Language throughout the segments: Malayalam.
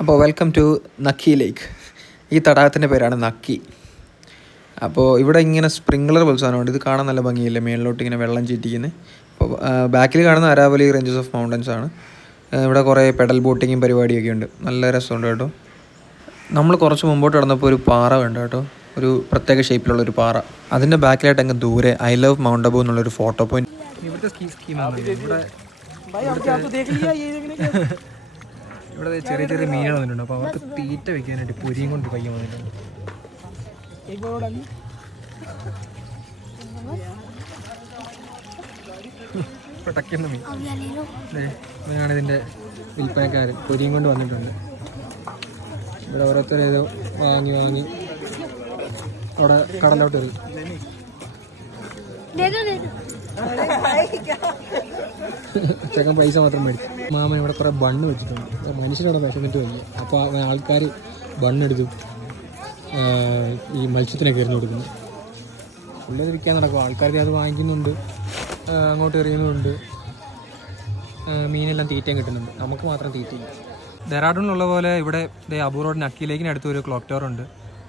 അപ്പോൾ വെൽക്കം ടു നക്കി ലേക്ക്. ഈ തടാകത്തിൻ്റെ പേരാണ് നക്കി. അപ്പോൾ ഇവിടെ ഇങ്ങനെ സ്പ്രിങ്ക്ലർ പോലെ സാധനമുണ്ട്. ഇത് കാണാൻ നല്ല ഭംഗിയില്ലേ, മേളിലോട്ട് ഇങ്ങനെ വെള്ളം ചീറ്റിക്കുന്നത്. അപ്പോൾ ബാക്കിൽ കാണുന്ന അരാവലി റേഞ്ചസ് ഓഫ് മൗണ്ടൻസ് ആണ്. ഇവിടെ കുറേ പെഡൽ ബോട്ടിങ്ങും പരിപാടിയൊക്കെ ഉണ്ട്. നല്ല രസമുണ്ട് കേട്ടോ. നമ്മൾ കുറച്ച് മുമ്പോട്ട് കിടന്നപ്പോൾ ഒരു പാറ കണ്ടു കേട്ടോ, ഒരു പ്രത്യേക ഷേപ്പിലുള്ളൊരു പാറ. അതിൻ്റെ ബാക്കിലായിട്ട് അങ്ങ് ദൂരെ ഐ ലവ് മൗണ്ട് അബു എന്നുള്ളൊരു ഫോട്ടോ പോയിന്റ്. ഇവിടുത്തെ സ്കീമാണ് ഇവിടെ ചെറിയ ചെറിയ മീനുകൾ വന്നിട്ടുണ്ട്. അപ്പോൾ അവർക്ക് തീറ്റ വെക്കാനായിട്ട് പൊരിയും കൊണ്ട് പയ്യ വന്നിട്ടുണ്ട്. പടക്കുന്ന മീൻ ഇതാണ് ഇതിൻ്റെ വിൽപ്പനക്കാരൻ, പൊരിയും കൊണ്ട് വന്നിട്ടുണ്ട്. ഇവിടെ ഓരോരുത്തരേതോ വാങ്ങി അവിടെ കടലോട്ട് എറിയും. ചെക്കൻ പൈസ മാത്രം മേടിച്ചു. മാമ ഇവിടെ കുറേ ബണ്ണ് വെച്ചിട്ടുണ്ട്. മനുഷ്യരവിടെ വിശന്നിട്ട് വയ്യ. അപ്പോൾ ആൾക്കാർ ബണ്ണെടുത്തു ഈ മത്സ്യത്തിനൊക്കെ എറിഞ്ഞു കൊടുക്കുന്നു. ഉള്ളത് വിൽക്കാൻ നടക്കും. ആൾക്കാർക്ക് അത് വാങ്ങിക്കുന്നുണ്ട്, അങ്ങോട്ട് എറിയുന്നുണ്ട്. മീനെല്ലാം തീറ്റയും കിട്ടുന്നുണ്ട്, നമുക്ക് മാത്രം തീറ്റയില്ല. ഡെറാഡൂണിലുള്ള പോലെ ഇവിടെ അബു റോഡ് നക്കി ലേക്കിനടുത്ത് ഒരു ക്ലോക്ക് ടവർ ഉണ്ട്.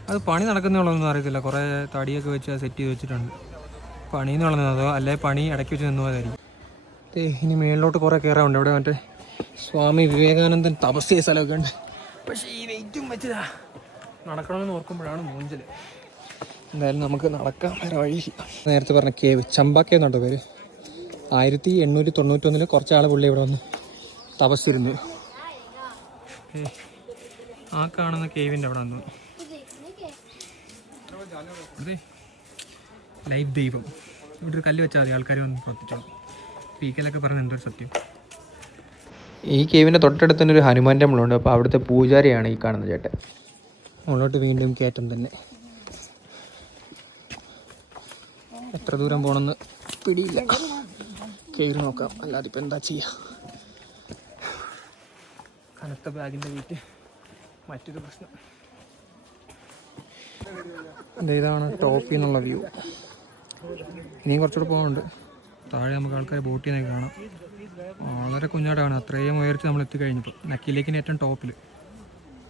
അത് പണി നടക്കുന്നുള്ളതൊന്നും അറിയത്തില്ല. കുറേ തടിയൊക്കെ വെച്ച് സെറ്റ് ചെയ്ത് വെച്ചിട്ടുണ്ട്. പണിന്ന് വളർന്നതോ അല്ലെ പണി ഇടയ്ക്ക് വെച്ച് നിന്നുപോയതായിരിക്കും. ഇനി മേളിലോട്ട് കുറേ കയറാറുണ്ട്. ഇവിടെ മറ്റേ സ്വാമി വിവേകാനന്ദൻ തപസ് ചെയ്ത സ്ഥലമൊക്കെ ഉണ്ട്. പക്ഷേ ഈ വെയിറ്റും വെച്ചതാ നടക്കണമെന്ന് ഓർക്കുമ്പോഴാണ് മൂഞ്ചൽ. എന്തായാലും നമുക്ക് നടക്കാം, വേറെ വഴിയില്ല. നേരത്തെ പറഞ്ഞ കേവ്, ചമ്പ കേവ് എന്നുണ്ടോ പേര്. 1891 കുറച്ചാൾ പുള്ളി ഇവിടെ വന്ന് തപസ്സിരുന്നു. ആ കാണുന്ന കേവിൻ്റെ അവിടെ വന്നു ലൈഫ് ദൈവം. ഇവിടെ ഒരു കല്ല് വെച്ചാൽ മതി, ആൾക്കാർ വന്ന് പ്രവർത്തിച്ചോളും. പീക്കലൊക്കെ പറഞ്ഞ എന്തൊരു സത്യം. ഈ കേവിൻ്റെ തൊട്ടടുത്ത് തന്നെ ഒരു ഹനുമാൻ ടെമ്പിളുണ്ട്. അപ്പോൾ അവിടുത്തെ പൂജാരിയാണ് ഈ കാണുന്ന ചേട്ടൻ. മുകളിലോട്ട് വീണ്ടും കയറ്റം തന്നെ. എത്ര ദൂരം പോകണമെന്ന് പിടിയില്ല. കേവിൽ നോക്കാം, അല്ലാതെ ഇപ്പം എന്താ ചെയ്യുക. കനത്ത ബാഗിൻ്റെ വീട്ട് മറ്റൊരു പ്രശ്നം. ഇതാണ് ടോപ്പിൽ നിന്നുള്ള വ്യൂ. ഇനിയും കുറച്ചുകൂടെ പോകുന്നുണ്ട്. താഴെ നമുക്ക് ആൾക്കാർ ബോട്ട് ചെയ്യുന്നതൊക്കെ കാണാം. വളരെ കുഞ്ഞാടാണ്, അത്രയും ഉയർത്തി നമ്മൾ എത്തിക്കഴിഞ്ഞപ്പോൾ. നക്കി ലേക്കിന് ഏറ്റവും ടോപ്പിൽ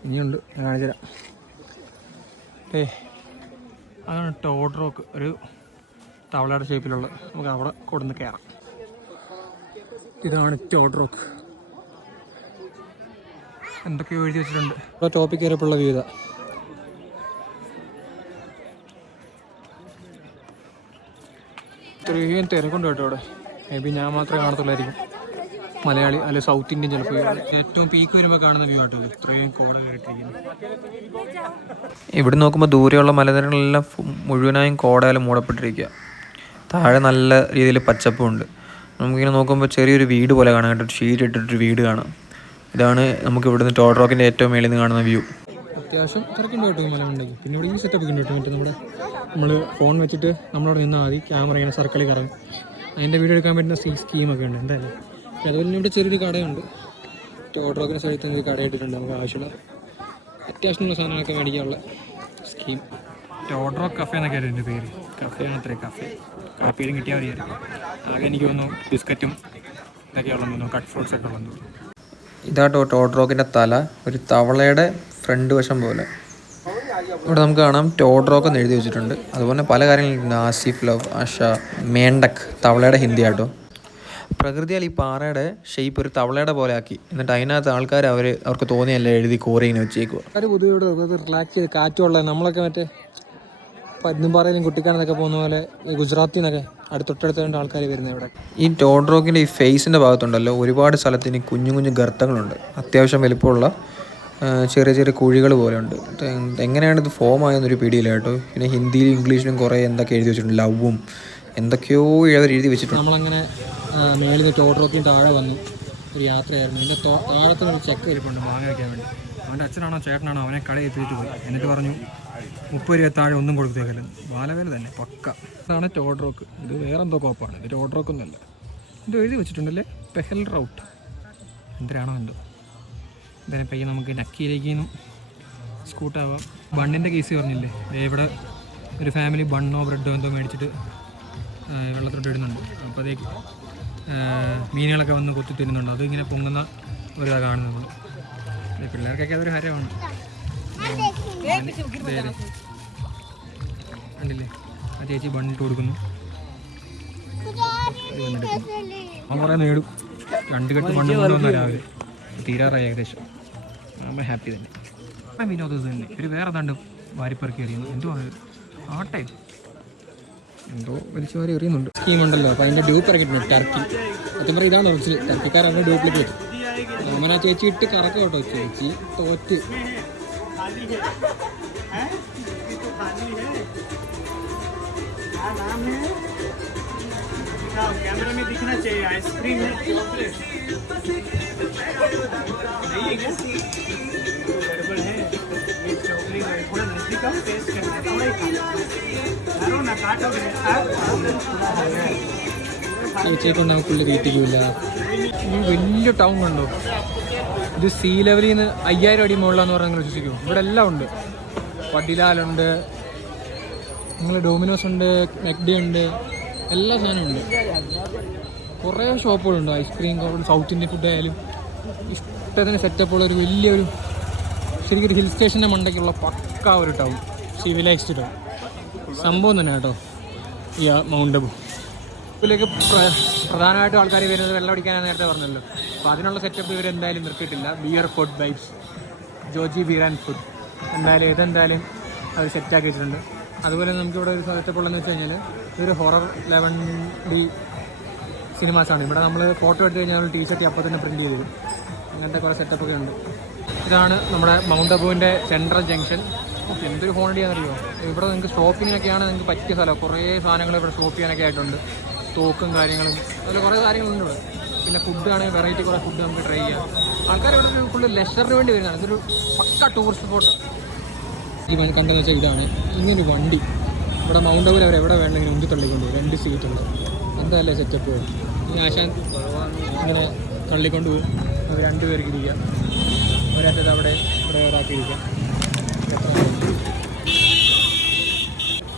ഇനിയുണ്ട്, ഞാൻ കാണിച്ചു തരാം. അതാണ് ടോഡ് റോക്ക്, ഒരു തവളയുടെ ഷേപ്പിലുള്ള. നമുക്ക് അവിടെ കൊടുന്ന് കയറാം. ഇതാണ് ടോഡ് റോക്ക്. എന്തൊക്കെയോ എഴുതി വെച്ചിട്ടുണ്ട്. അപ്പോൾ ടോപ്പിൽ കയറിയപ്പോഴുള്ള വ്യൂ ഇതാ. ഇത്രയും തിരക്കുണ്ട് കേട്ടോ ഇവിടെ. മേ ബി ഞാൻ മാത്രമേ കാണത്തുള്ളായിരിക്കും, മലയാളി അല്ലെ സൗത്ത് ഇന്ത്യൻ ചിലപ്പോൾ. ഏറ്റവും പീക്ക് വരുമ്പോൾ കാണുന്ന വ്യൂ ആട്ടോ, ഇത്രയും കോട കയറിയിട്ടിരിക്കുന്നു. ഇവിടെ നോക്കുമ്പോൾ ദൂരെയുള്ള മലനിരകളെല്ലാം മുഴുവനായും കോടയാലും മൂടപ്പെട്ടിരിക്കുക. താഴെ നല്ല രീതിയിൽ പച്ചപ്പുണ്ട്. നമുക്കിങ്ങനെ നോക്കുമ്പോൾ ചെറിയൊരു വീട് പോലെ കാണാം കേട്ടോ, ഷീറ്റ് ഇട്ടിട്ടൊരു വീട് കാണാം. ഇതാണ് നമുക്ക് ഇവിടുന്ന് ടോഡ് റോക്കിൻ്റെ ഏറ്റവും മേളിൽ നിന്ന് കാണുന്ന വ്യൂ. അത്യാവശ്യം തിരക്കുണ്ട് കേട്ടോ ഈ മലമുണ്ടെങ്കിൽ. പിന്നെ ഇവിടെ ഈ സെറ്റപ്പ് ഉണ്ട് കേട്ടോ, മറ്റേ നമ്മൾ ഫോൺ വെച്ചിട്ട് നമ്മളവിടെ നിന്നാൽ മതി, ക്യാമറ ഇങ്ങനെ സർക്കിളിൽ കറങ്ങും. അതിൻ്റെ വീഡിയോ എടുക്കാൻ പറ്റുന്ന സ്കീമൊക്കെ ഉണ്ട് എന്തായാലും. അതുപോലെ തന്നെ ഇവിടെ ചെറിയൊരു കടയുണ്ട്. ടോഡ് റോക്കിൻ്റെ സൈഡിൽ തന്നെ ഒരു കട ഇട്ടിട്ടുണ്ട്. നമുക്ക് ആവശ്യമുള്ള അത്യാവശ്യമുള്ള സാധനങ്ങളൊക്കെ മേടിക്കാനുള്ള സ്കീം. ടോഡ് റോക്ക് കഫേ എന്നൊക്കെ ആയിരുന്നു എൻ്റെ പേര്. കഫേയാണ് അത്രേ, കഫേ. കാപ്പിയിലും കിട്ടിയാൽ മതിയായിരുന്നു. ആകെ എനിക്ക് തോന്നുന്നു ബിസ്ക്കറ്റും ഇതൊക്കെ ഉള്ളതെന്ന് തോന്നുന്നു, കട്ട് ഫ്രൂട്ട്സ് ഒക്കെ ഉള്ളതെന്ന് തോന്നുന്നു. ഇതാട്ടോ ടോഡ് റോക്കിൻ്റെ തല, ഒരു തവളയുടെ ഫ്രണ്ട് വശം പോലെ. ഇവിടെ നമുക്ക് കാണാം ടോഡ് റോക്ക് എന്ന് എഴുതി വെച്ചിട്ടുണ്ട്. അതുപോലെ പല കാര്യങ്ങളുണ്ട്. ആസിഫ് ലവ്, ആഷ, മേണ്ടക്, തവളയുടെ ഹിന്ദി ആട്ടോ. പ്രകൃതിയാൽ ഈ പാറയുടെ ഷേപ്പ് ഒരു തവളയുടെ പോലെ ആക്കി. എന്നിട്ട് അതിനകത്ത് ആൾക്കാർ അവർക്ക് തോന്നിയല്ല എഴുതി കോറി ഇങ്ങനെ വെച്ചേക്കുക. റിലാക്സ് ചെയ്ത് കാറ്റുള്ള നമ്മളൊക്കെ മറ്റേ പരുന്തുംപാറയിലും കുട്ടിക്കാനൊക്കെ പോകുന്ന പോലെ ഗുജറാത്തിൽ നിന്നൊക്കെ തൊട്ടടുത്ത ആൾക്കാർ വരുന്നത് ഇവിടെ. ഈ ടോഡ് റോക്കിൻ്റെ ഈ ഫേസിൻ്റെ ഭാഗത്തുണ്ടല്ലോ ഒരുപാട് സ്ഥലത്തിന് കുഞ്ഞു കുഞ്ഞു ഗർത്തങ്ങളുണ്ട്. അത്യാവശ്യം വലിപ്പമുള്ള ചെറിയ ചെറിയ കുഴികൾ പോലെ ഉണ്ട്. എങ്ങനെയാണ് ഇത് ഫോം ആയെന്നൊരു പിടിയില്ല കേട്ടോ. പിന്നെ ഹിന്ദിയിലും ഇംഗ്ലീഷിലും കുറേ എന്തൊക്കെ എഴുതി വെച്ചിട്ടുണ്ട്, ലവും എന്തൊക്കെയോ എഴുതി വെച്ചിട്ടുണ്ട്. നമ്മളങ്ങനെ മേളിൽ നിന്ന് ടോഡ് റോക്കിന് താഴെ വന്നു ഒരു യാത്രയായിരുന്നു. എൻ്റെ താഴത്തെ ഒരു ചെക്ക് ഇരിപ്പുണ്ട് മാങ്ങ വയ്ക്കാൻ വേണ്ടി. അവൻ്റെ അച്ഛനാണോ ചേട്ടനാണോ അവനെ കടയിൽ എത്തിയിട്ട് പോയി. എന്നിട്ട് പറഞ്ഞു 30 രൂപ താഴെ ഒന്നും കൊടുത്തേക്കല്ല, ബാലവേല തന്നെ പക്ക. അതാണ് ടോഡ് റോക്ക്. ഇത് വേറെ എന്തോ കോപ്പാണ്, ഇത് ടോഡ് റോക്കൊന്നുമല്ല. ഇത് എഴുതി വെച്ചിട്ടുണ്ടല്ലേ, പെഹൽ റൗട്ട് എന്തിനാണോ എന്തോ. എന്തായാലും പയ്യെ നമുക്ക് നക്കിയിലേക്ക് സ്കൂട്ടാവാം. ബണ്ണിൻ്റെ കേസ് പറഞ്ഞില്ലേ, ഇവിടെ ഒരു ഫാമിലി ബണ്ണോ ബ്രെഡോ എന്തോ മേടിച്ചിട്ട് വെള്ളത്തിലോട്ട് ഇടുന്നുണ്ട്. അപ്പോൾ അതേ മീനുകളൊക്കെ വന്ന് കൊത്തി തിരുന്നുണ്ട്. അതിങ്ങനെ പൊങ്ങുന്ന ഒരു കാണുന്നത്. പിള്ളേർക്കൊക്കെ അതൊരു ഹരമാണ്. കണ്ടില്ലേ, ആ ചേച്ചി ബണ്ണിട്ട് കൊടുക്കുന്നു. അവൻ കുറേ നേടും. 2 കെട്ട് മണ്ണ് കൊണ്ടുവന്ന രാവിലെ തീരാറായി ഏകദേശം. നമ്മൾ ഹാപ്പി തന്നെ. വിനോദം തന്നെ. ഒരു വേറെ ഏതാണ്ട് വാരിപ്പറക്കി എറിയുന്നു. എന്തോ ആട്ടെ എന്തോ വലിച്ചു വാരി എറിയുന്നുണ്ട്. സ്കീം ഉണ്ടല്ലോ, അപ്പോൾ അതിൻ്റെ ഡ്യൂപ്പ് ഇറക്കിയിട്ടുണ്ട്. ടർക്കി സത്യം പറയും ഇതാണ് ഒറിജിനൽ. ടർക്കിക്കാരാണ് ഡ്യൂപ്ലിക്കേറ്റ്. അങ്ങനെ ആ ചേച്ചി ഇട്ട് കറക്കം കേട്ടോ. ചേച്ചി തോറ്റ്. कैमरे में दिखना चाहिए आइसक्रीम है चॉकलेट नहीं है क्या गड़बड़ है ये चॉकलेट है थोड़ा नजदीक का टेस्ट करना थोड़ा ही खाओ ना काटोगे ചേച്ചിയെ കൊണ്ട് നമുക്ക് പുള്ളി തീറ്റിക്കില്ല. ഈ വലിയ ടൗൺ കണ്ടോ, ഇത് സീ ലെവലിൽ നിന്ന് 5000 അടി മുകളിലാന്ന് പറഞ്ഞാൽ വിശ്വസിക്കും. ഇവിടെ എല്ലാം ഉണ്ട്. പട്ടിലാലുണ്ട്, നിങ്ങൾ ഡോമിനോസ് ഉണ്ട്, മെക്ഡി ഉണ്ട്, എല്ലാ സാധനവും ഉണ്ട്. കുറേ ഷോപ്പുകളുണ്ട്. ഐസ്ക്രീം, സൗത്ത് ഇന്ത്യൻ ഫുഡ് ആയാലും ഇഷ്ടത്തിന് സെറ്റപ്പുള്ള ഒരു വലിയൊരു ശരിക്കും ഒരു ഹിൽ സ്റ്റേഷൻ്റെ മണ്ടയ്ക്കുള്ള പക്കാ ഒരു ടൗൺ, സിവിലൈസ്ഡ് ടൗൺ സംഭവം തന്നെ കേട്ടോ ഈ മൗണ്ട് അബു. ഇതിലേക്ക് പ്രധാനമായിട്ടും ആൾക്കാർ വരുന്നത് വെള്ളം അടിക്കാനാണ് നേരത്തെ പറഞ്ഞല്ലോ. അപ്പോൾ അതിനുള്ള സെറ്റപ്പ് ഇവർ എന്തായാലും നിർത്തിയിട്ടില്ല. Beer food vibes, Joji beer and food ഇതെന്തായാലും അത് സെറ്റാക്കി വെച്ചിട്ടുണ്ട്. അതുപോലെ നമുക്കിവിടെ ഒരു സെറ്റപ്പ് ഉള്ളതെന്ന് വെച്ച് കഴിഞ്ഞാൽ ഇതൊരു ഹൊറർ 11D സിനിമാസാണ്. ഇവിടെ നമ്മൾ ഫോട്ടോ എടുത്ത് കഴിഞ്ഞാൽ നമ്മൾ ടീഷർട്ട് അപ്പോൾ തന്നെ പ്രിൻറ്റ് ചെയ്ത് തരും. അങ്ങനത്തെ കുറേ സെറ്റപ്പൊക്കെ ഉണ്ട്. ഇതാണ് നമ്മുടെ മൗണ്ട് അബുവിൻ്റെ സെൻട്രൽ ജംഗ്ഷൻ. എന്തൊരു ഹോൺ അടിയാണെന്നറിയോ. ഇവിടെ നിങ്ങൾക്ക് ഷോപ്പിങ്ങിനൊക്കെയാണ് നിങ്ങൾക്ക് പറ്റിയ സ്ഥലം. കുറേ സാധനങ്ങൾ ഇവിടെ ഷോപ്പ് ചെയ്യാനൊക്കെ ആയിട്ടുണ്ട്. തോക്കും കാര്യങ്ങളും അതിൽ കുറേ കാര്യങ്ങളുണ്ട് ഇവിടെ. പിന്നെ ഫുഡാണെങ്കിൽ വെറൈറ്റി കുറേ ഫുഡ് നമുക്ക് ട്രൈ ചെയ്യാം. ആൾക്കാർ ഇവിടെ ഒരു ഫുള്ള് ലെഷറിന് വേണ്ടി വരുന്നതാണ്. ഇതൊരു പക്ക ടൂറിസ്റ്റ് സ്പോട്ടാണ്. ഈ കണ്ടെന്ന് വെച്ചാൽ ഇതാണ് ഇങ്ങനൊരു വണ്ടി. ഇവിടെ മൗണ്ട് അബുവിൽ അവർ എവിടെ വേണമെങ്കിലും ഉന്തി തള്ളിക്കൊണ്ട് 2 സീറ്റുണ്ട്. എന്താല്ലേ സെറ്റപ്പ്. ഈ ആശാൻ ഇങ്ങനെ തള്ളിക്കൊണ്ട് പോകും. അത് 2 പേർക്ക് ഇരിക്കാം. ഒരറ്റത്ത് അവിടെ ഇവിടെ ഒരാൾക്ക് ഇരിക്കാം.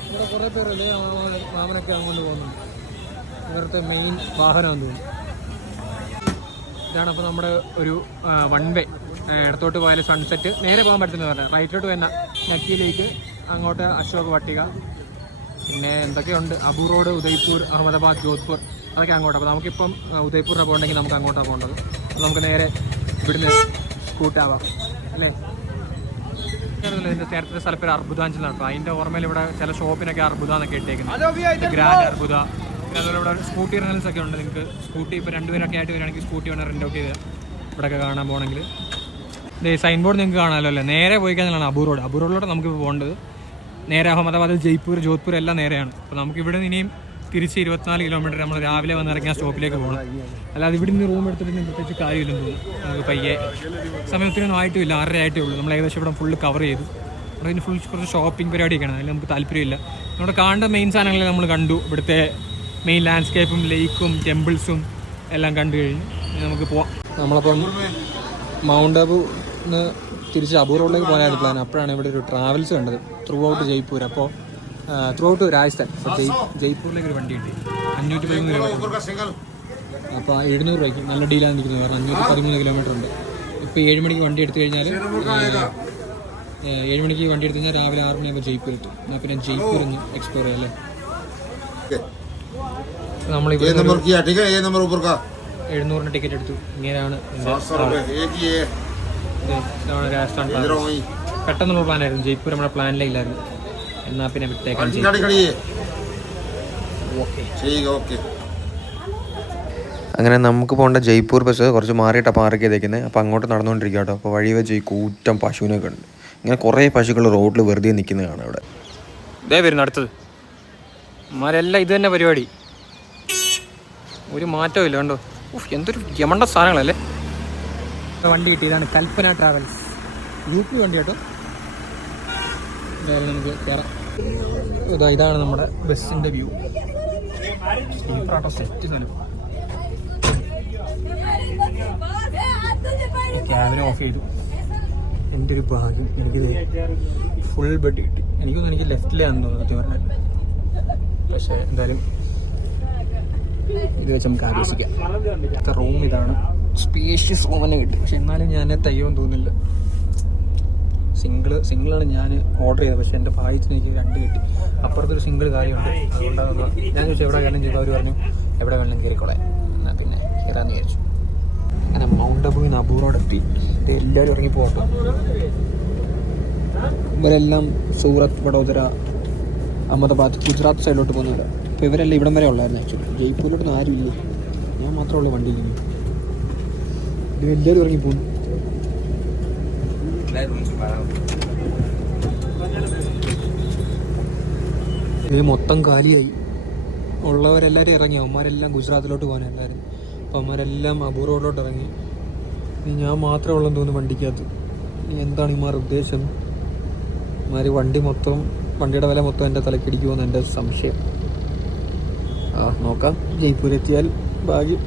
ഇവിടെ കുറേ പേരല്ലേ മാമനൊക്കെ അങ്ങോട്ട് പോകുന്നുണ്ട്. ഇവരുടെ മെയിൻ വാഹനമാണെന്ന് തോന്നുന്നു. ഇതാണ് അപ്പോൾ നമ്മുടെ ഒരു 1 വേ. ഇടത്തോട്ട് പോയാൽ സൺസെറ്റ്, നേരെ പോകാൻ പറ്റുന്നത് പറഞ്ഞാൽ റൈറ്റിലോട്ട് വരുന്ന നക്കിയിലേക്ക്, അങ്ങോട്ട് അശോക് വട്ടിക, പിന്നെ എന്തൊക്കെയുണ്ട്, അബു റോഡ്, ഉദയ്പൂർ, അഹമ്മദാബാദ്, ജോധ്പൂർ, അതൊക്കെ അങ്ങോട്ട്. അപ്പോൾ നമുക്കിപ്പം ഉദയ്പൂരിനെ പോകണമെങ്കിൽ നമുക്ക് അങ്ങോട്ടാണ് പോകേണ്ടത്. അപ്പോൾ നമുക്ക് നേരെ ഇവിടുന്ന് സ്കൂട്ടാവാം അല്ലേ. ഇതിൻ്റെ നേരത്തെ സ്ഥലപ്പേര് അർബുദാഞ്ചലാണ്. അപ്പോൾ അതിൻ്റെ ഓർമ്മയിൽ ഇവിടെ ചില ഷോപ്പിനൊക്കെ അർബുദ എന്നൊക്കെ ഇട്ടേക്കുന്നത്. ഗ്രാൻഡ് അർബുദ. പിന്നെ അതുപോലെ ഇവിടെ സ്കൂട്ടി റെൻ്റൽസ് ഒക്കെ ഉണ്ട്. നിങ്ങൾക്ക് സ്കൂട്ടി ഇപ്പോൾ 2 പേരൊക്കെ ആയിട്ട് വരികയാണെങ്കിൽ സ്കൂട്ടി വേണം റെൻ്റ് ഔട്ട് ചെയ്ത് ഇവിടെയൊക്കെ കാണാൻ പോകണമെങ്കിൽ. സൈൻ ബോർഡ് നിങ്ങൾക്ക് കാണാമല്ലോ അല്ലേ. നേരെ പോയി കഴിഞ്ഞാലാണ് അബു റോഡ്. അബു റോഡിലോട്ട് നമുക്ക് പോകേണ്ടത്. നേരെ അഹമ്മദാബാദ്, ജയ്പൂർ, ജോധ്പൂർ എല്ലാം നേരെയാണ്. അപ്പോൾ നമുക്ക് ഇവിടെ നിന്ന് ഇനിയും തിരിച്ച് 24 കിലോമീറ്റർ നമ്മൾ രാവിലെ വന്ന് ഇറങ്ങിയ സ്റ്റോപ്പിലേക്ക് പോകണം. അല്ലാതെ ഇവിടെ നിന്ന് റൂം എടുത്തിട്ട് പ്രത്യേകിച്ച് കാര്യമില്ലെന്ന് തോന്നുന്നു. നമുക്ക് പയ്യെ സമയത്തിനൊന്നും ആയിട്ടുമില്ല, 6:30 ആയിട്ടേ ഉള്ളൂ. നമ്മൾ ഏകദേശം ഇവിടെ ഫുള്ള് കവർ ചെയ്തു. അവിടെ ഇതിന് ഫുൾ കുറച്ച് ഷോപ്പിംഗ് പരിപാടിയൊക്കെയാണ്. അതിൽ നമുക്ക് താല്പര്യമില്ല. നമ്മുടെ കാണേണ്ട മെയിൻ സാധനങ്ങൾ നമ്മൾ കണ്ടു. ഇവിടുത്തെ മെയിൻ ലാൻഡ്സ്കേപ്പും ലേക്കും ടെമ്പിൾസും എല്ലാം കണ്ടു കഴിഞ്ഞു. നമുക്ക് പോവാം. നമ്മളപ്പം മൗണ്ട് അബുന്ന് തിരിച്ച് അബു റോഡിലേക്ക് പോകാനായിട്ട് പ്ലാൻ. അപ്പോഴാണ് ഇവിടെ ഒരു ട്രാവൽസ് കണ്ടത്, ത്രൂ ഔട്ട് ജയ്പൂർ. അപ്പോൾ ത്രൂ ഔട്ട് രാജസ്ഥാൻ. അപ്പോൾ ജയ്പൂരിലേക്ക് ഒരു വണ്ടി കിട്ടി. 513 കിലോമീറ്റർ. അപ്പോൾ 700 രൂപയ്ക്ക് നല്ല ഡീലാണ് ഇരിക്കുന്നത്. കാരണം 513 കിലോമീറ്റർ ഉണ്ട്. ഇപ്പോൾ 7 മണിക്ക് വണ്ടി എടുത്തു കഴിഞ്ഞാൽ 7 മണിക്ക് വണ്ടി എടുത്തു കഴിഞ്ഞാൽ രാവിലെ 6 മണിയാകുമ്പോൾ ജയ്പൂർ എത്തും. എന്നാൽ പിന്നെ ജയ്പൂർ ഒന്ന് എക്സ്പ്ലോർ ചെയ്യാം അല്ലേ. നമ്മളിപ്പോൾ 700 ടിക്കറ്റ് എടുത്തു. ഇങ്ങനെയാണ് രാജസ്ഥാൻ. പെട്ടെന്നുള്ള പ്ലാനായിരുന്നു. ജയ്പൂർ നമ്മുടെ പ്ലാനിലേക്കില്ലായിരുന്നു. എന്നാൽ പിന്നെ വിട്ടേക്കാൻ. അങ്ങനെ നമുക്ക് പോകേണ്ട ജയ്പൂർ ബസ് കുറച്ച് മാറിയിട്ടാണ് പാർക്ക് ചെയ്തേക്കുന്നത്. അപ്പോൾ അങ്ങോട്ട് നടന്നുകൊണ്ടിരിക്കുക കേട്ടോ. അപ്പോൾ വഴി വെച്ച് ഈ കൂറ്റം പശുവിനൊക്കെ ഉണ്ട്. ഇങ്ങനെ കുറേ പശുക്കൾ റോഡിൽ വെറുതെ നിൽക്കുന്നതാണ് ഇവിടെ. ഇതേ വരുന്നു അടുത്തത്. മാരെല്ലാം ഇത് തന്നെ പരിപാടി. ഒരു മാറ്റവും ഇല്ല കണ്ടോ. എന്തൊരു യമണ്ട സാധനങ്ങളല്ലേ. വണ്ടി കിട്ടി. ഇതാണ് കൽപ്പന ട്രാവൽസ്, UP വണ്ടി കേട്ടോ. എന്തായാലും നമുക്ക് കയറാം. ഇതാണ് നമ്മുടെ ബസ്സിൻ്റെ വ്യൂ. സെറ്റ് സ്ഥലം. ക്യാബിന ഓഫ് ചെയ്തു. എൻ്റെ ഒരു ഭാഗ്യം, എനിക്കിത് ഫുൾ ബെഡ് കിട്ടി. എനിക്കൊന്നും എനിക്ക് ലെഫ്റ്റിലാണെന്ന് തോന്നുന്നു പറഞ്ഞാൽ. പക്ഷേ എന്തായാലും ഇത് വെച്ച് നമുക്ക് ആലോചിക്കാം. റൂം ഇതാണ്. സ്പേഷ്യസ് റൂം തന്നെ കിട്ടി. പക്ഷെ എന്നാലും ഞാൻ തയ്യോന്ന് തോന്നുന്നില്ല. സിംഗിളാണ് ഞാൻ ഓർഡർ ചെയ്തത്. പക്ഷെ എൻ്റെ ഭാഗ്യത്തിന് എനിക്ക് 2 കിട്ടി. അപ്പുറത്തൊരു സിംഗിൾ കാര്യമുണ്ട്. അതുകൊണ്ടാണ് ഞാൻ ചോദിച്ചു എവിടെ വേണം ചെയ്തു. അവർ പറഞ്ഞു എവിടെ വേണം കയറിക്കോളെ. എന്നാൽ പിന്നെ കയറാമെന്ന് വിചാരിച്ചു. അങ്ങനെ മൗണ്ട് അബുവിൽ നിന്ന് അബൂറോടെത്തി. എല്ലാവരും ഇറങ്ങി പോകട്ടെ. ഇവരെല്ലാം സൂറത്ത്, വഡോദര, അഹമ്മദാബാദ്, ഗുജറാത്ത് സൈഡിലോട്ട് പോകുന്നവരാ. അപ്പോൾ ഇവരെല്ലാം ഇവിടം വരെ ഉള്ളായിരുന്നു. ആക്ച്വലി ജയ്പൂരിലോട്ടൊന്നും ആരും ഇല്ലേ. ഞാൻ മാത്രമേ ഉള്ളൂ വണ്ടിയിൽ. ഇത് എല്ലാവരും ഇറങ്ങി പോകുന്നു. ഇത് മൊത്തം കാലിയായി. ഉള്ളവരെല്ലാവരും ഇറങ്ങി. അവന്മാരെല്ലാം ഗുജറാത്തിലോട്ട് പോകാനെല്ലാവരും. അപ്പോൾ അവന്മാരെല്ലാം അബൂ റോഡിലോട്ട് ഇറങ്ങി. ഇനി ഞാൻ മാത്രമേ ഉള്ളെന്ന് തോന്നുന്നു വണ്ടിക്കകത്ത്. ഇനി എന്താണ് ഇമാർ ഉദ്ദേശം? ഇമാർ വണ്ടിയുടെ വില മൊത്തം എൻ്റെ തലക്കിടിക്കുമെന്ന് എൻ്റെ സംശയം. നോക്കാം. ജയ്പൂർ എത്തിയാൽ ഭാഗ്യം.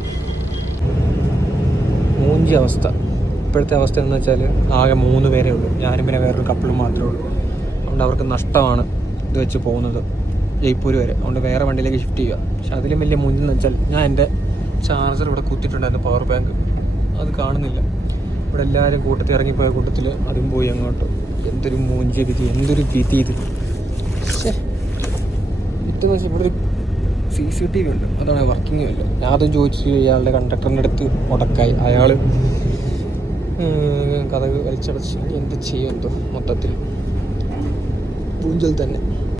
മൂഞ്ചി അവസ്ഥ. ഇപ്പോഴത്തെ അവസ്ഥ എന്ന് വെച്ചാൽ ആകെ 3 പേരേ ഉള്ളൂ. ഞാനും പിന്നെ വേറൊരു കപ്പിളും മാത്രമേ ഉള്ളൂ. അതുകൊണ്ട് അവർക്ക് നഷ്ടമാണ് ഇത് വെച്ച് പോകുന്നത് ജയ്പൂർ വരെ. അതുകൊണ്ട് വേറെ വണ്ടിയിലേക്ക് ഷിഫ്റ്റ് ചെയ്യുക. പക്ഷെ അതിലും വലിയ മുന്നിൽ വെച്ചാൽ ഞാൻ എൻ്റെ ചാർജർ ഇവിടെ കുത്തിയിട്ടുണ്ടായിരുന്നു, പവർ ബാങ്ക്. അത് കാണുന്നില്ല. ഇവിടെ എല്ലാവരും കൂട്ടത്തിൽ ഇറങ്ങിപ്പോയ കൂട്ടത്തിൽ അതും പോയി അങ്ങോട്ട്. എന്തൊരു മൂഞ്ചി വിധി, എന്തൊരു വിധി ഇത്. ഇതെന്ന് വെച്ചാൽ ഇവിടെ ഒരു CCTV ഉണ്ട്. അതാണ് വർക്കിംഗ് അല്ല. ഞാൻ അതും ചോദിച്ചു ഇയാളുടെ കണ്ടക്ടറിൻ്റെ അടുത്ത് മുടക്കായി. അയാൾ കഥ വലിച്ചടച്ച് എന്ത് ചെയ്യുമെന്തോ. മൊത്തത്തിൽ പൂഞ്ചൽ തന്നെ.